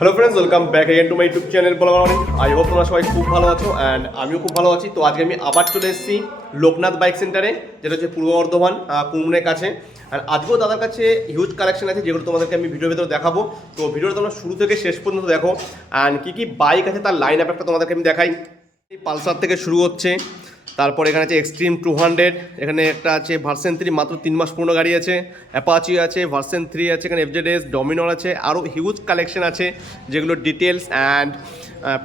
Hello friends, welcome back again to my YouTube channel Bolabari. I hope তোমরা সবাই খুব ভালো আছো অ্যান্ড আমিও খুব ভালো আছি। তো আজকে আমি আবার চলে এসেছি লোকনাথ বাইক সেন্টারে, যেটা হচ্ছে পূর্ব বর্ধমান কুমনের কাছে। আর আজকেও দাদার কাছে হিউজ কালেকশন আছে, যেগুলো তোমাদেরকে আমি ভিডিওর ভেতরে দেখাবো। তো ভিডিওটা তোমরা শুরু থেকে শেষ পর্যন্ত দেখো অ্যান্ড কী কী বাইক আছে তার লাইন আপ একটা তোমাদেরকে আমি দেখাই। পালসার থেকে শুরু হচ্ছে, তারপর এখানে আছে এক্সট্রিম 200, এখানে একটা আছে ভার্সেন 3, মাত্র 3 মাস পুরনো গাড়ি আছে। অ্যাপাচি আছে, ভার্সেন 3 আছে, এখানে এফজেডএস, ডমিনর আছে, আরও হিউজ কালেকশন আছে, যেগুলো ডিটেলস অ্যান্ড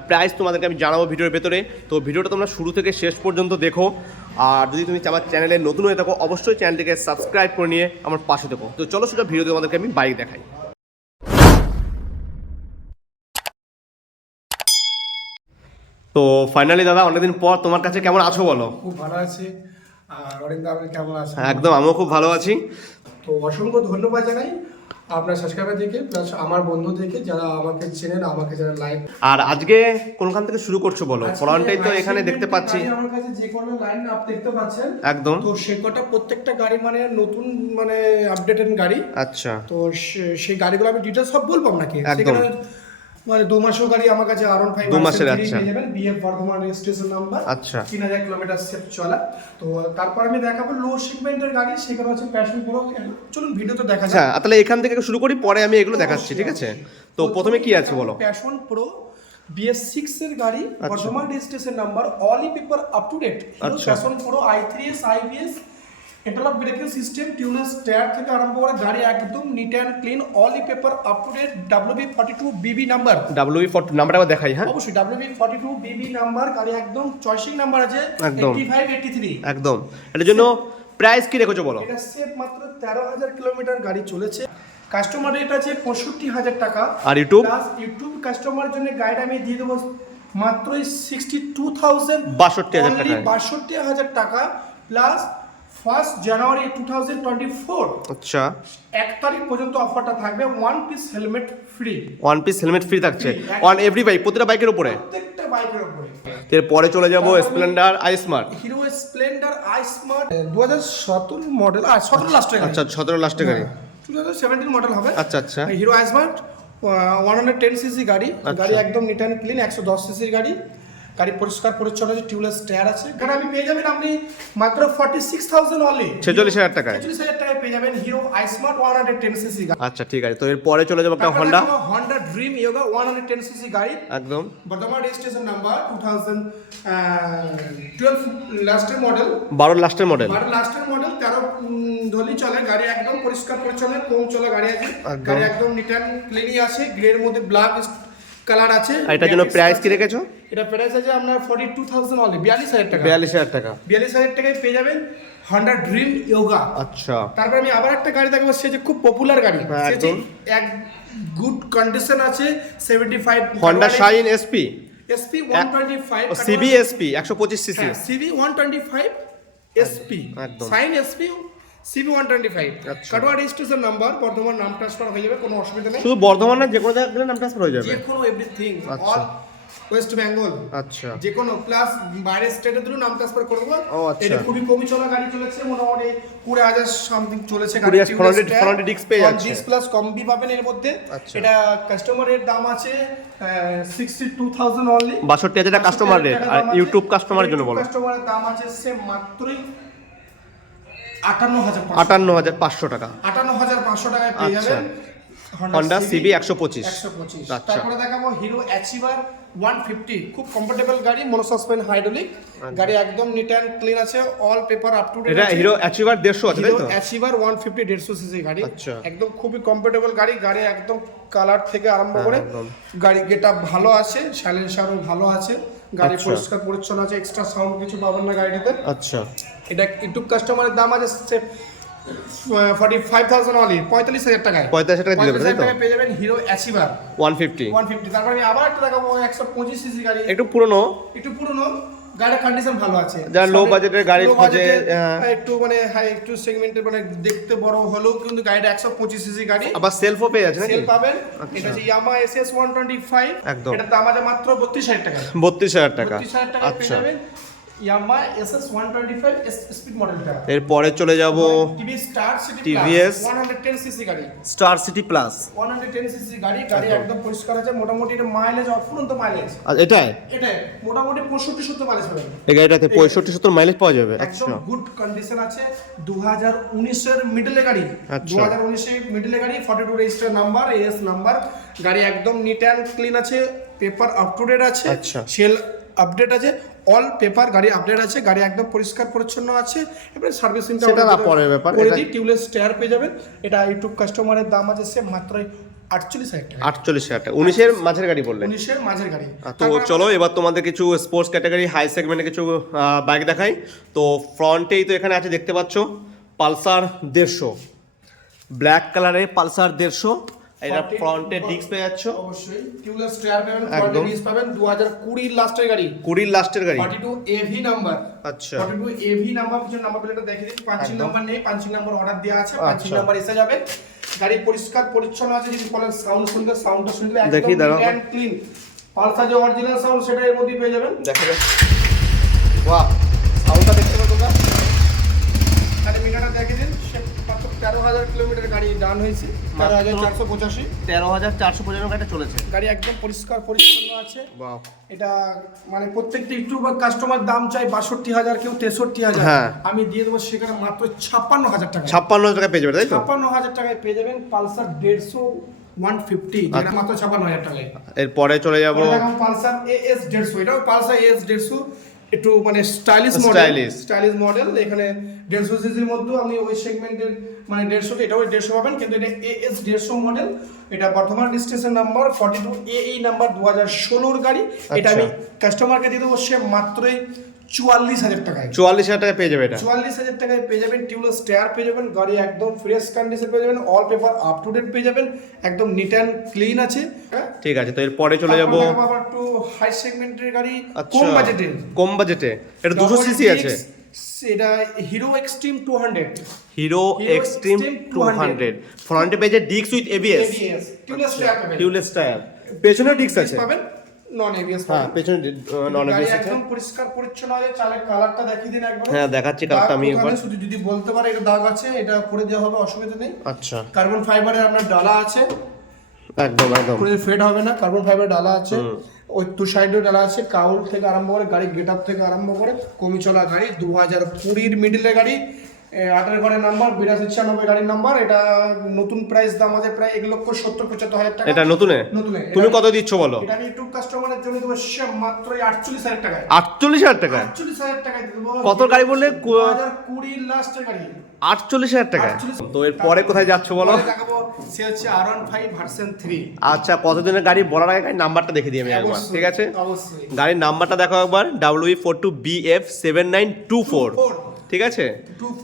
প্রাইস তোমাদেরকে আমি জানাবো ভিডিওর ভেতরে। তো ভিডিওটা তোমরা শুরু থেকে শেষ পর্যন্ত দেখো। আর যদি তুমি আমার চ্যানেলে নতুন হয়ে থাকো, অবশ্যই চ্যানেলটিকে সাবস্ক্রাইব করে নিয়ে আমার পাশে দেখো। তো চলো সেটা ভিডিওতে তোমাদেরকে আমি বাইক দেখাই। তো ফাইনালি দাদা, অনেকদিন পর তোমার কাছে কেমন আছো বলো? খুব ভালো আছি। আর অরিন্দা, আপনি কেমন আছেন? একদম, আমিও খুব ভালো আছি। তো অসংখ্য ধন্যবাদ জানাই আপনার সাবস্ক্রাইবার থেকে, প্লাস আমার বন্ধু থেকে, যারা আমাকে চেনেন, আমাকে যারা লাইক। আর আজকে কোনখান থেকে শুরু করছো বলো? ফ্রন্টেই তো এখানে দেখতে পাচ্ছি আমার কাছে যে কোনো লাইন আপ দেখতে পাচ্ছেন একদম। তো সে কটা প্রত্যেকটা গাড়ি মানে নতুন, মানে আপডেটেড গাড়ি। আচ্ছা, তো সেই গাড়িগুলো আমি ডিটেইলস সব বলবো আপনাকে। একদম। মানে 2 মাসের গাড়ি আমার কাছে R15 2 মাসের, আচ্ছা, পেয়ে যাবেন, বিএফ বর্ধমান রেজিস্ট্রেশন নাম্বার, আচ্ছা, 3000 কিলোমিটার সেফ চলা। তো তারপর আমি দেখাবো লো সেগমেন্টের গাড়ি, সেগুলো হচ্ছে প্যাশন প্রো। চলুন ভিডিওতে দেখা আচ্ছা, যাক। তাহলে এখান থেকে শুরু করি, পরে আমি এগুলো দেখাচ্ছি, ঠিক আছে? তো প্রথমে কি আছে বলো? প্যাশন প্রো BS6 এর গাড়ি, Bardhaman registration number, all paper up to date. Passion Pro i3s IBS, interlock braking system, tubeless tyre থেকে আরম্ভ করে গাড়ি একদম neat and clean, all paper up to date, WB42BB number. WB42 নাম্বারটা দেখাই, হ্যাঁ অবশ্যই WB42BB নাম্বার। গাড়ি একদম চয়েসিং নাম্বার আছে, একদম 85 83 একদম। এটার জন্য প্রাইস কি রেখেছো বলো? এটা সেফ মাত্র 13,000 কিলোমিটার গাড়ি চলেছে। কাস্টমার রেট আছে 65,000 টাকা। আর ইউটিউব? প্লাস ইউটিউব কাস্টমারের জন্য গাইড আমি দিয়ে দেবো মাত্রই 62,000, 62,000 টাকা। 62,000 টাকা প্লাস 1 জানুয়ারি 2024, আচ্ছা, 1 তারিখ পর্যন্ত অফারটা থাকবে। 1 piece helmet free. 1 piece helmet free থাকছে অন এভরি বাইক, প্রতিটা বাইকের উপরে, প্রত্যেকটা বাইকের উপরে। এরপরে চলে যাবো Splendor I smart. Hero Splendor I smart 2017 model, 17 লাস্টের গাড়ি। আচ্ছা, 17 লাস্টের গাড়ি, 2017 মডেল হবে। আচ্ছা আচ্ছা। হিরো আই স্মার্ট 110 সিসি গাড়ি। গাড়ি একদম নিট অ্যান্ড ক্লিন, 110 সিসির গাড়ি। গাড়ি পরিষ্কার পরিচ্ছন্ন আছে, টিউবলেস টায়ার আছে। গাড়ি আমি পেয়ে যাবেন আপনি মাত্র 46,000 অনলি, 46,000 টাকায়। 46,000 টাকায় পেয়ে যাবেন হিরো আই স্মার্ট 110 সিসি গাড়ি। আচ্ছা, ঠিক আছে। তো এরপরে চলে যাবো একটা হন্ডা ড্রিম ইয়োগা 110 সিসি গাড়ি, একদম বর্তমান রেজিস্ট্রেশন নাম্বার 2012 লাস্টের মডেল, 12 লাস্টের মডেল, 12 লাস্টের মডেল। 13 ধলি চলে গাড়ি, একদম পরিষ্কার পরিচ্ছন্ন কম চলে গাড়ি আছে। গাড়ি একদম নিট অ্যান্ড ক্লিনই আছে, গ্রের মধ্যে ব্ল্যাক কালার আছে। এটার জন্য প্রাইস কি রেখেছো? এটা প্রাইস আছে আপনার 42,000 অনলি, 42,000 টাকা। 42,000 টাকা, 42,000 টাকায় পেয়ে যাবেন হন্ডা ড্রিম ইয়োগা। আচ্ছা। তারপর আমি আবার একটা গাড়ি দেখাবো, সে যে খুব পপুলার গাড়ি, সে যে এক গুড কন্ডিশন আছে, 75 Honda Shine SP 125 CB SP 125 CC, CB 125 SP, একদম শাইন এসপি সিবি 125। আচ্ছা। কাটোয়া রেজিস্ট্রেশন নাম্বার, বর্ধমান নাম ট্রান্সফার হয়ে যাবে, কোনো অসুবিধা নেই। শুধু বর্ধমান না, যে কোনো জায়গায় গেলে নাম ট্রান্সফার হয়ে যাবে, যে কোনো এভরিথিং, আচ্ছা। অল ওয়েস্ট বেঙ্গল, আচ্ছা, যে কোনো প্লাস বাইরের স্টেটে দিলেও নাম ট্রান্সফার করে দেবো। ও আচ্ছা। এটা খুবই কমই চলা গাড়ি চলেছে, মোটামুটি 20,000 সামথিং চলেছে গাড়ি। 20,000 ফ্রন্ট ডিস্ক পেয়ে যাচ্ছে, ডিস্ক প্লাস কম্বি পাবেন এর মধ্যে। আচ্ছা। এটা কাস্টমারের দাম আছে 62,000 অনলি, 62,000 টাকা কাস্টমার রেট। আর ইউটিউব কাস্টমারের জন্য বলো? কাস্টমারের দাম আছে সেম মাত্রই 58,500 58,500 টাকা, 58,500 টাকায় পেয়ে আচ্ছা। যাবেন হন্ডা সিবি 125। 125। আচ্ছা। তারপরে দেখাবো হিরো অ্যাচিভার 150, খুব কমফোর্টেবল গাড়ি, মনোসাসপেন্ড হাইড্রোলিক গাড়ি, একদম নিট অ্যান্ড ক্লিন আছে, all paper up to date. এটা হিরো অ্যাচিভার 150 আছে, তাই হিরো তো? অ্যাচিভার 150 150 সিসি গাড়ি, আচ্ছা। একদম খুবই কমফোর্টেবল গাড়ি। গাড়ি একদম কালার থেকে আরম্ভ করে একদম। গাড়ি গেটআপ ভালো আছে, সাইলেন্সারও ভালো আছে, গাড়ি আচ্ছা। পরিষ্কার পরিচ্ছন্ন আছে, এক্সট্রা সাউন্ড কিছু পাবেন না গাড়িটাতে। আচ্ছা। এটা ইউটিউব কাস্টমারের দাম আছে 45,000 অনলি, 45,000 টাকায়। 45,000 টাকা দিয়ে দেবে, তাই তো? পেয়ে যাবেন হিরো অ্যাচিভার 150। 150। তারপর আমি আবার একটা দেখাবো 125 সিসি গাড়ি, একটু পুরনো, একটু পুরনো, গাড়ির কন্ডিশন ভালো আছে। যারা low budget-এর গাড়ি Low খোঁজে, budget-এর, একটু মানে হাই, একটু সেগমেন্টের, মানে দেখতে বড় হলেও কিন্তু গাড়িটা 125 সিসি গাড়ি। আবার সেলফও পেয়ে যাচ্ছে নাকি? সেল পাবেন। আচ্ছা। এটা হচ্ছে ইয়ামাহা SS 125, একদম। এটার দাম আছে মাত্র 32,000 টাকা। 32,000 টাকা, 32,000 টাকা পেয়ে আচ্ছা। যাবেন ইয়ামাহা এসএস 125 স্পিড মডেলটা। এরপরে চলে যাব TVS star city TVS 110 CC গাড়ি, স্টার সিটি প্লাস। 110 সিসি গাড়ি একদম পরিষ্কার আছে, মোটামুটি এটা মাইলেজ অফুরন্ত মাইলেজ। আর এটাই মোটামুটি 65-70 মাইলেজ পাবেন এই গাড়িটাতে, 65-70 মাইলেজ পাওয়া যাবে। একদম আচ্ছা গুড কন্ডিশন আছে, 2019 এর মিডলে গাড়ি, আচ্ছা। 2019 এর মিডলে গাড়ি, 42 রেজিস্টার নাম্বার, এএস নাম্বার, গাড়ি একদম নিট অ্যান্ড ক্লিন আছে, পেপার আপ টু ডেট আছে, আচ্ছা। সেল আপডেট আছে, অল পেপার গাড়ি আপডেট আছে, গাড়ি একদম পরিষ্কার পরিচ্ছন্ন আছে। এবারে সার্ভিসিংটা সেটা না পরের ব্যাপার, করে এটা দিই, টিউবলেস টায়ার পেয়ে যাবেন। এটা ইউটিউব কাস্টমারের দাম আছে সে মাত্র 48,000 টাকা। 48,000 টাকা, 19 এর মাঝের গাড়ি বললেন। 19 এর মাঝের গাড়ি। তো চলো এবার তোমাদের কিছু স্পোর্টস ক্যাটাগরি হাই সেগমেন্টে কিছু বাইক দেখাই। তো ফ্রন্টেই তো এখানে আছে দেখতে পাচ্ছ পালসার 150, ব্ল্যাক কালারে পালসার 150। এটা ফ্রন্টে ডিস্ক পেয়ে যাচ্ছ, অবশ্যই টিউবলেস টায়ার পাবেন, একদম। ফ্রন্টে ডিস্ক পাবেন, 2020 লাস্টের গাড়ি, 20 লাস্টের গাড়ি। 42 এভি নাম্বার। আচ্ছা 42 এভি নাম্বার, কিছু নাম্বার প্লেটটা দেখে দিন, পাঞ্চিং নাম্বার নেই, পাঞ্চিং নাম্বার অর্ডার দেওয়া আছে, পাঞ্চিং আচ্ছা। নাম্বার এসে যাবে। গাড়ি পরিষ্কার পরিচ্ছন্ন আছে, যদি বলেন সাউন্ড শুনতে, সাউন্ডটা শুনতে দেখি একদম দাঁড়াও। Neat and clean. পালসার যে অরিজিনাল সাউন্ড সেটা এর মধ্যেই পেয়ে যাবেন। দেখা যাক, বাহ সাউন্ডটা দেখতে পাচ্ছ তোমরা। গাড়ি মিটারটা দেখে দিন, সে মাত্র 13,000 কিলোমিটার গাড়ি ডান হয়েছে, 13,485। 13,455 গাড়িটা চলেছে। গাড়ি একদম পরিষ্কার পরিচ্ছন্ন আছে। বাহ এটা মানে প্রত্যেকটা ইউটিউবার কাস্টমার দাম চাই 62,000, কেউ 63,000, হ্যাঁ। আমি দিয়ে দেবো সেখানে মাত্র 56,000 টাকা। 56 টাকা পেয়ে যাবে তাই তো? 56,000 টাকায় পেয়ে যাবেন পালসার 150 150, যেটা মাত্র 56,000 টাকায়। এরপরে চলে যাব পালসার এএস 150, এটাও পালসার এএস 150, একটু মানে স্টাইলিশ মডেল। এখানে 150 সিসির মধ্যে আপনি ওই সেগমেন্টের মানে 150, এটাও 150 পাবেন, কিন্তু এটা এএস 150 মডেল। এটা বর্ধমান রেজিস্ট্রেশন নাম্বার, 42 এই নাম্বার, 2016 গাড়ি। এটা আমি কাস্টমারকে দিয়ে দেবো সে মাত্রই 44,000 টাকায়। 44,000 টাকা পেয়ে যাবে এটা। 44,000 টাকায় পেয়ে যাবেন, টিউবলেস টায়ার পেয়ে যাবেন, গাড়ি একদম ফ্রেশ কন্ডিশন পেয়ে যাবেন, all paper up to date পেয়ে যাবেন, একদম নিট অ্যান্ড ক্লিন আছে। ঠিক আছে, তো এরপরে চলে যাব আবার একটু হাই সেগমেন্টের গাড়ি, আচ্ছা, কম বাজেটের। কম বাজেটে এটা 200 সিসি আছে। এটা হিরো এক্সট্রিম 200, হিরো এক্সট্রিম 200। ফ্রন্টে পেয়ে যায় disk with ABS, tubeless tyre পাবেন, টিউবলেস টায়ার, পেছনেও ডিস্ক আছে, পাবেন নন এবিএস হ্যাঁ পেছনে নন গাড়ি এবিএস আছে। একদম পরিষ্কার পরিচ্ছন্ন আছে। চালের কালারটা দেখিয়ে দিন একবার। হ্যাঁ দেখাচ্ছি কালারটা আমি একবার। শুধু যদি বলতে পারে এটা দাগ আছে, এটা করে দেওয়া হবে, অসুবিধা নেই। আচ্ছা কার্বন ফাইবারের আপনার ডালা আছে, একদম একদম কোনো ফেড হবে না। কার্বন ফাইবার ডালা আছে, ওই টু সাইডেও ডালা আছে। কাউল থেকে আরম্ভ করে গাড়ি গেটআপ থেকে আরম্ভ করে কমি চলা গাড়ি, 2020 মিডলে গাড়ি, 8 ঘরের নাম্বার, 8296 গাড়ির নাম্বার। এটা নতুন প্রাইস দাম আছে প্রায় 1,70,75,000 টাকা। এটা নতুনে তুমি কত দিচ্ছ বলো? এটা আমি ইউটিউব কাস্টমারের জন্য দেবো সে মাত্র 48,000 টাকায়। 48,000 টাকা? 48,000 টাকায় দেবো। কত গাড়ি বললে? 2020 লাস্টের গাড়ি, 48,000 টাকা। তো এর পরে কোথায় যাচ্ছ বলো? পরে দেখাবো সে হচ্ছে R15 ভার্সন 3। আচ্ছা কতদিনের গাড়ি বলার আগে গাড়ির নাম্বারটা দেখে দিই আমি একবার, ঠিক আছে? অবশ্যই গাড়ির নাম্বারটা দেখো একবার, WE42BF7924, ঠিক আছে?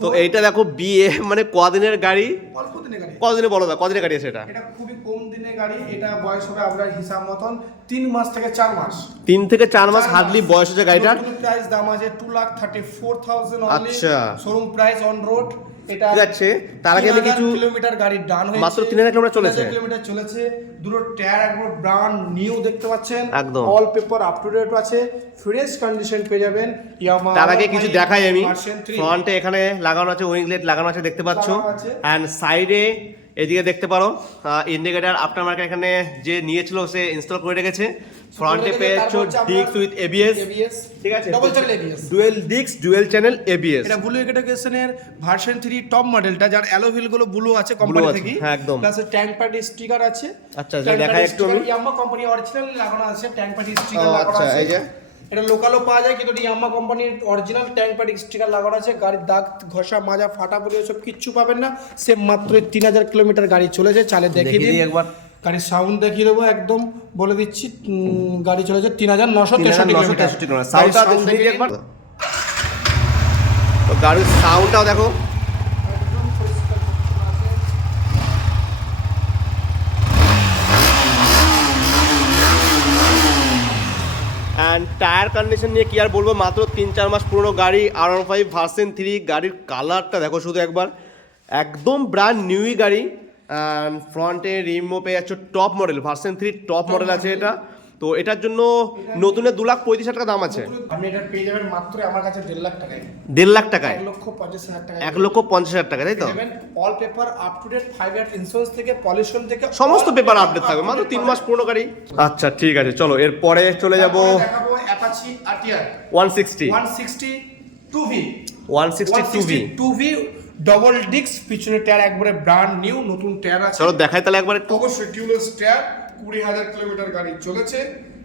তো এইটা দেখো বিএ মানে কদিনের গাড়ি, অল্প দিনের গাড়ি। কদিনে বলো দা, কদিনের গাড়ি আছে এটা? এটা খুবই কম দিনের গাড়ি। এটা বয়স হবে আপনার হিসাব মতন 3 মাস থেকে 4 মাস। 3 থেকে 4 মাস হার্ডলি বয়স হচ্ছে গাড়িটার। প্রাইস দাম আছে 2,34,000 অনলি। আচ্ছা। Showroom price on road. এটা ঠিক আছে, তার আগে আমি কিছু কিলোমিটার গাড়ি ডান হয়েছে, মাত্র 3,000 কিলোমিটার চলেছে। 3,000 কিলোমিটার চলেছে। দুটো টায়ার একবার ব্র্যান্ড নিউ দেখতে পাচ্ছেন, একদম all paper up to date আছে, ফ্রেশ কন্ডিশন পেয়ে যাবেন। ইয়ামাহা তার আগে কিছু দেখাই আমি, ভার্সন 3 ফ্রন্টে এখানে লাগানো আছে উইং লাইট লাগানো আছে দেখতে পাচ্ছো, লাগানো আছে। এন্ড সাইডে এদিকে দেখতে পারো ইন্ডিকেটর আফটার মার্কেট এখানে যে নিয়েছিল সে ইনস্টল করে রেখেছে। ফ্রন্টে পেয়ে যাচ্ছ ডিস্ক উইথ এবিএস, ঠিক আছে? Double channel ABS, dual disc dual channel ABS. এটা ব্লু একেটেকেশনের ভার্সন 3 টপ মডেলটা, যার অ্যালোভিল গুলো ব্লু আছে কোম্পানি থেকে। হ্যাঁ একদম। প্লাস ট্যাঙ্ক প্যাড স্টিকার আছে। আচ্ছা দেখাই একটু আমি। ইয়ামাহা কোম্পানি অরিজিনাল লাগানো আছে, ট্যাঙ্ক প্যাড স্টিকার লাগানো আচ্ছা আছে। এই যে এটা লোকালও পাওয়া যায়, কিন্তু ইয়ামাহা কোম্পানির অরিজিনাল ট্যাঙ্ক প্যাড স্টিকার লাগানো আছে। গাড়ির দাগ ঘষা মাজা ফাটা পড়ে সব কিচ্ছু পাবেন না। সে মাত্র 3,000 কিলোমিটার গাড়ি চলেছে। চালে দেখিয়ে দিই একবার, গাড়ির সাউন্ড দেখিয়ে দেবো, একদম বলে দিচ্ছি। গাড়ি চলেছে 3,963 কিলোমিটার। সাউন্ডটা দেখিয়ে দিই একবার। তো গাড়ির সাউন্ডটাও দেখো, অ্যান্ড টায়ার কন্ডিশন নিয়ে কি আর বলবো, মাত্র 3-4 মাস পুরনো গাড়ি, R15 ভার্সন 3। গাড়ির কালারটা দেখো শুধু একবার, একদম ব্র্যান্ড নিউই গাড়ি। অ্যান্ড ফ্রন্টে রিমও পেয়ে যাচ্ছ top model, version 3 top model আছে এটা। তো এটার জন্য নতুনের 2,35,000 টাকা দাম আছে। আপনি এটা পেয়ে যাবেন মাত্র আমার কাছে 1.5 লাখ টাকায়। 1.5 লাখ টাকায়? 1,50,000 টাকা। 1,50,000 টাকা, তাই তো? All paper up to date, 5 year insurance থেকে পলিউশন থেকে সমস্ত পেপার আপডেট থাকবে, মাত্র 3 মাস পুরনো গাড়ি। আচ্ছা ঠিক আছে, চলো এরপরে চলে যাব দেখাবো Apache RTR 160 2V 2V double disc, পিছনে টায়ার একবারে ব্র্যান্ড নিউ, নতুন টায়ার আছে। চলো দেখাই তাহলে একবার একটু। অবশ্যই টিউবলেস টায়ার, 20,000 কিলোমিটার গাড়ি চলেছে।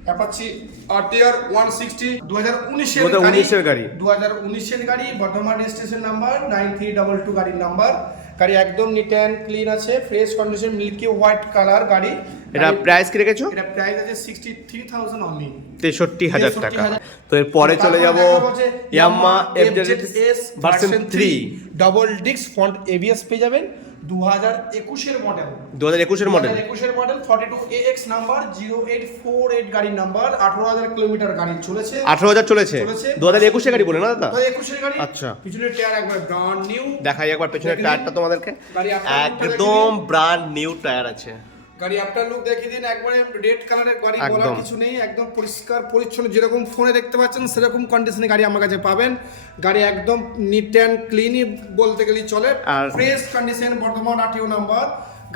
অ্যাপাচি RTR 160 2019 এর গাড়ি, 2019 এর গাড়ি, বর্ধমান রেজিস্ট্রেশন নাম্বার 9322 গাড়ির নাম্বার। গাড়ি একদম নিট অ্যান্ড ক্লিন আছে, fresh condition, milky white colour গাড়ি। এটা প্রাইস কি রেখেছো? এটা প্রাইস আছে 63,000 অনলি, 63,000 টাকা। তো এরপরে চলে যাব Yamaha FZS version 3 double disc front ABS পেয়ে যাবেন, 2021 এর মডেল, 2021 এর মডেল, 2021 এর মডেল, 42AX নাম্বার, 0848 গাড়ির নাম্বার, 18,000 কিলোমিটার গাড়ি চলেছে। 18,000 চলেছে? 2021 এর গাড়ি বলে না দাদা? 2021 এর গাড়ি। আচ্ছা, পিছনের টায়ার একবার ব্র্যান্ড নিউ। দেখাই একবার পেছনের টায়ারটা তোমাদেরকে, গাড়ি একদম ব্র্যান্ড নিউ টায়ার আছে। গাড়ি আফটার লুক দেখিয়ে দিন, একবারে রেড কালারের গাড়ি, বলার কিছু নেই, একদম পরিষ্কার পরিচ্ছন্ন, যেরকম ফোনে দেখতে পাচ্ছেন সেরকম কন্ডিশনে গাড়ি আমার কাছে পাবেন। গাড়ি একদম নিট অ্যান্ড ক্লিনই বলতে গেলেই চলে, fresh condition, Bardhaman RTO number.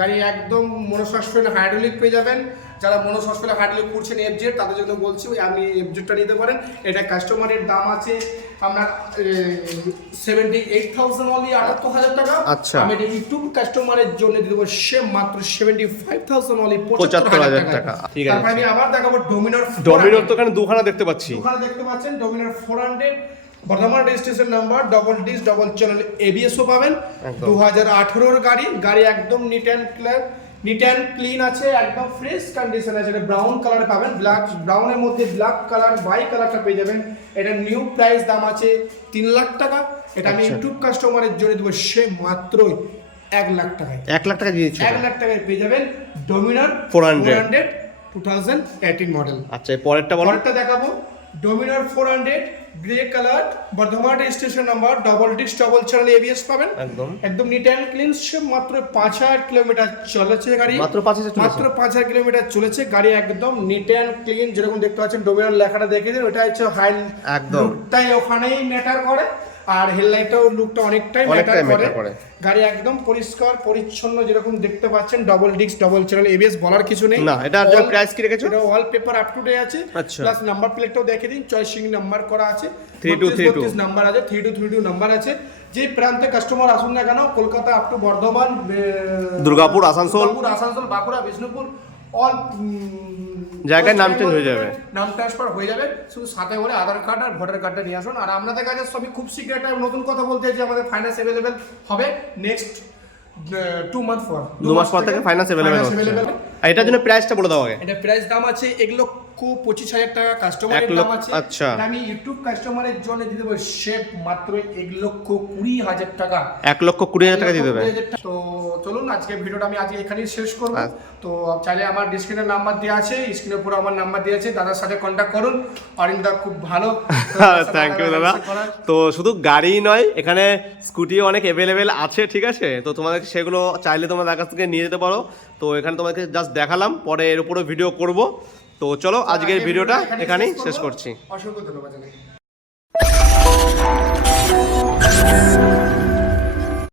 গাড়ি একদম মনোসাসপেন্ড হাইড্রোলিক পেয়ে যাবেন। যারা মনোসাসপেন্ড হাইড্রোলিক করছেন FZ, তাদের জন্য বলছি আপনি FZটা নিতে পারেন। এটা কাস্টমারের দাম আছে আপনার 78,000 অনলি, 78,000 টাকা। আচ্ছা, আমি এটা ইউটিউব কাস্টমারের জন্য দিয়ে দেবো সে মাত্র 75,000 অনলি, 75,000 টাকা। ঠিক আছে, তারপর আমি আবার দেখাবো ডোমিনার তো এখানে দুখানা দেখতে পাচ্ছি, দুখানা দেখতে পাচ্ছেন। Dominar 400 Bardhaman registration number, double disc, double channel ABS-ও পাবেন। 2018 এর গাড়ি, গাড়ি একদম নিট অ্যান্ড ক্লিন আছে, একদম ফ্রেশ কন্ডিশন আছে। এটা ব্রাউন কালারে পাবেন, ব্রাউনের মধ্যে ব্ল্যাক কালার, বাই কালারটা পেয়ে যাবেন। এটা নিউ প্রাইস দাম আছে 3 লাখ টাকা। এটা আমি ইউটিউব কাস্টমারের জন্য দেবো সে মাত্র 1 লাখ টাকায়। 1 লাখ টাকা দিয়েছি, 1 লাখ টাকায় পেয়ে যাবেন ডোমিনার 400 2018 মডেল। আচ্ছা, পরেরটা দেখাবো Dominar 400 grey colour, Bardhaman registration number, double disc, double channel ABS পাবেন। একদম নিট অ্যান্ড ক্লিন, মাত্র 5,000 কিলোমিটার চলেছে গাড়ি, মাত্র 5,000 কিলোমিটার চলেছে গাড়ি, একদম নিট অ্যান্ড ক্লিন। যেরকম দেখতে পাচ্ছেন ডোমিনার লেখাটা দেখে দিন, ওটা হচ্ছে হাই, একদম লুকটাই ওখানেই ম্যাটার করে, আর হেডলাইটটাও লুকটা অনেকটাই ম্যাটার করে। গাড়ি একদম পরিষ্কার পরিচ্ছন্ন, যেরকম দেখতে পাচ্ছেন, double disc, double channel ABS, বলার কিছু নেই। না, এটা প্রাইস কি রেখেছো? এটা all paper up to date আছে, প্লাস নাম্বার প্লেটটাও দেখে দিন, চয়েসিং নাম্বার করা আছে, 3232 নাম্বার আছে, 3232 নাম্বার আছে। যে প্রান্তে কাস্টমার আসুন না কেন, Kolkata up to Bardhaman, Durgapur, Asansol, Bankura, Bishnupur, all জায়গায় নাম চেঞ্জ হয়ে যাবে, নাম ট্রান্সফার হয়ে যাবে। শুধু সাথে করে আধার কার্ড আর ভোটার কার্ডটা নিয়ে আসুন। আর আপনাদের কাছে সবই খুব শীঘ্র একটা নতুন কথা বলতে যে আমাদের ফাইন্যান্স অ্যাভেলেবেল হবে নেক্সট 2 মাস পর থেকে ফাইন্যান্স অ্যাভেলেবেল হবে। এটার জন্য প্রাইসটা বলে দাও আগে। এটা প্রাইস দাম আছে 1,25,000 টাকা, কাস্টমারের দাম আছে। আচ্ছা, আমি ইউটিউব কাস্টমারের জন্য দিয়ে দেবো শেপ মাত্র 1,20,000 টাকা, 1,20,000 টাকা দিয়ে দেবে। তো চলুন আজকে ভিডিওটা আমি আজকে এখানেই শেষ করব। তো চাইলে আমার ডিসক্রিপশনে নাম্বার দেওয়া আছে, স্ক্রিনে পুরো আমার নাম্বার দেওয়া আছে, দাদার সাথে কন্ট্যাক্ট করুন। অরিন্দা খুব ভালো, থ্যাংক ইউ দাদা। তো শুধু গাড়ি নয়, এখানে স্কুটিও অনেক অ্যাভেলেবেল আছে, ঠিক আছে? তো তোমাদের সেগুলো চাইলে তোমাদের কাছ থেকে নিয়ে যেতে পারো। তো এখানে তোমাকে জাস্ট দেখালাম, পরে এর উপরে ভিডিও করব। তো চলো আজকের ভিডিওটা এখানেই শেষ করছি। অসংখ্য ধন্যবাদ জানাই।